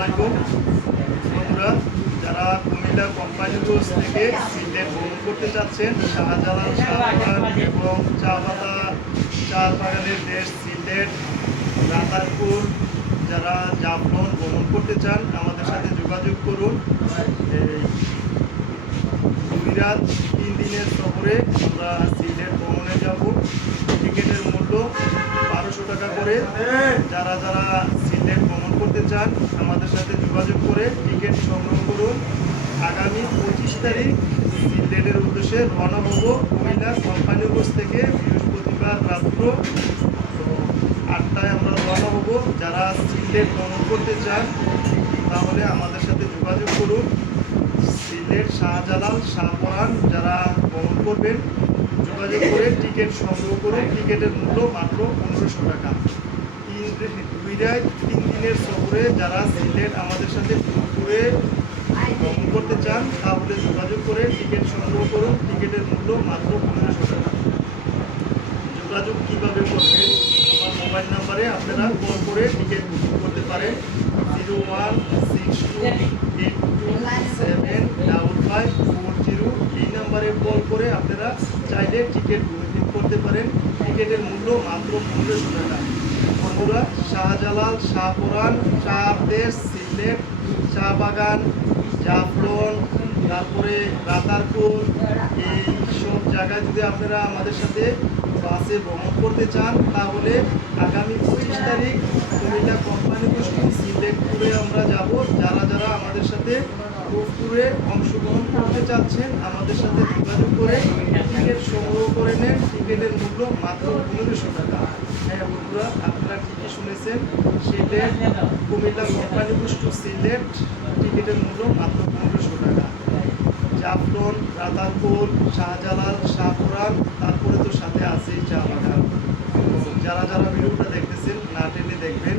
আলাইকুম বন্ধুরা, যারা কুমিল্লা কোম্পানিগঞ্জ থেকে সিলেট ভ্রমণ করতে চাচ্ছেন, শাহজালাল চা বাগান এবং চা পাতা চা বাগানের দেশ সিলেট রাতারপুর যারা জাফলন ভ্রমণ করতে চান, আমাদের সাথে যোগাযোগ করুন। দুই রাত তিন দিনের সফরে আমরা সিলেট ভ্রমণে যাব। টিকিটের মূল্য বারোশো টাকা করে। যারা যারা চান আমাদের সাথে যোগাযোগ করে টিকিট সংগ্রহ করুন। আগামী পঁচিশ তারিখ সিলেটের উদ্দেশ্যে রওনা হব কুমিল্লা কোম্পানিগঞ্জ থেকে বৃহস্পতিবার রাত্র। তো আটটায় আমরা রওনা হব যারা সিলেট ভ্রমণ করতে চান, তাহলে আমাদের সাথে যোগাযোগ করুন। সিলেট শাহজালাল শাহপরান যারা ভ্রমণ করবেন, যোগাযোগ করে টিকিট সংগ্রহ করুন। টিকিটের মূল্য মাত্র পনেরোশো টাকা। দুই তিন দিনের সফরে যারা সিলেট আমাদের সাথে ঘুরে ভ্রমণ করতে চান তাহলে যোগাযোগ করে, টিকিট সংগ্রহ করুন। টিকিটের মূল্য মাত্র পনেরোশো টাকা। যোগাযোগ কীভাবে করবেন? আমার মোবাইল নাম্বারে আপনারা কল করে টিকিট বুকিং করতে পারেন। Zero one six two eight two seven double five four zero. এই নাম্বারে কল করে আপনারা চাইলে টিকিট বুকিং করতে পারেন। টিকিটের মূল্য মাত্র পনেরোশো টাকা। বন্ধুরা শাহজালাল, শাহপুরান, শাহদেশ দেশ সিলেট, শাহবাগান বাগান জাফলন তারপরে রাতারপুর, এই সব জায়গায় যদি আপনারা আমাদের সাথে বাসে ভ্রমণ করতে চান, তাহলে আগামী পঁচিশ তারিখ কুমিল্লা কোম্পানি গোষ্ঠী আমরা যাব, যারা যারা আমাদের সাথে গ্রুপ অংশগ্রহণ করতে চাচ্ছেন, আমাদের সাথে যোগাযোগ করে টিকিট সংগ্রহ করে নেন। টিকিটের মূল্য মাত্র পনেরোশো টাকা। হ্যাঁ বন্ধুরা, আপনারা ঠিকই শুনেছেন, সিলেট কুমিল্লা কোম্পানি গোষ্ঠী সিলেট টিকিটের মূল্য মাত্র পনেরোশো টাকা। জাফলন রাতারপুর শাহজালাল, শাহপুরান, তারপরে তো সাথে আছেই চা বাগান। যারা যারা ভিডিওটা দেখতেছেন, না টেনে দেখবেন